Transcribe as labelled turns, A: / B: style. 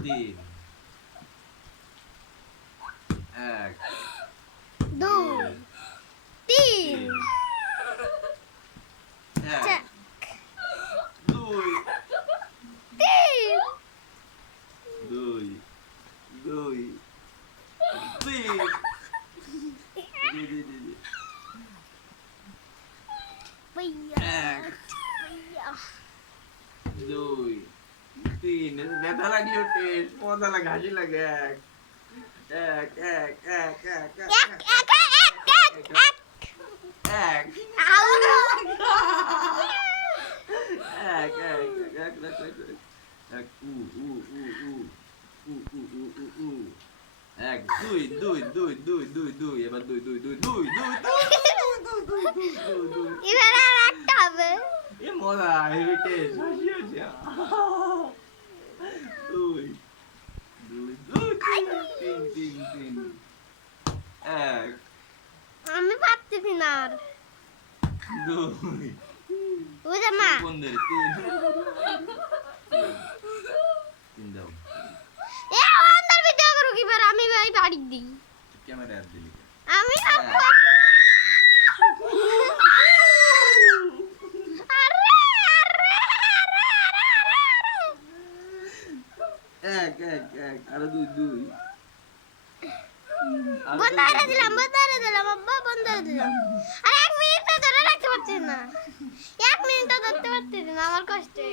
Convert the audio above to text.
A: de.
B: É,
A: Do.
B: Ti. É. Dui. Ti. Dui. Dui. Ti.
A: Vai.
B: É.
A: Vai.
B: Do. তিন ব্যথা লাগল test মজা লাগে হাসি লাগে এক এক এক এক এক
A: এক এক এক
B: দুই দুই দুই দুই দুই দুই এবার দুই দুই দুই দুই দুই দুই দুই দুই দুই দুই
A: এবার আর একটা হবে
B: এ মজা হেভি টেস্ট হাসি হাসি দুই দুই দুই তিন তিন তিন এক
A: আর?
B: দুই।
A: বুঝে মা।
B: বন্ধের তিন। তিন দাও।
A: এ আমার ভিডিও করো কি পারে আমি ভাই বাড়ি দিই।
B: ক্যামেরা আর দিলি
A: আমি আরে।
B: এক এক এক। আরও দুই দুই।
A: ಬಂದಾರದಿಲ್ಲ ಬಂದಾರದಿಲ್ಲ ಅಮ್ಮ ಬಂದಾರದಿಲ್ಲ ಅಲ್ಲ ಯಾಕೆ ಮೀನ್ ತಗೊಂಡು ಬರ್ತೀನಿ ಯಾಕೆ ಮೀನ್ ತಗೊಂಡು ಬರ್ತೀನಿ ನಾವು ಅಷ್ಟೇ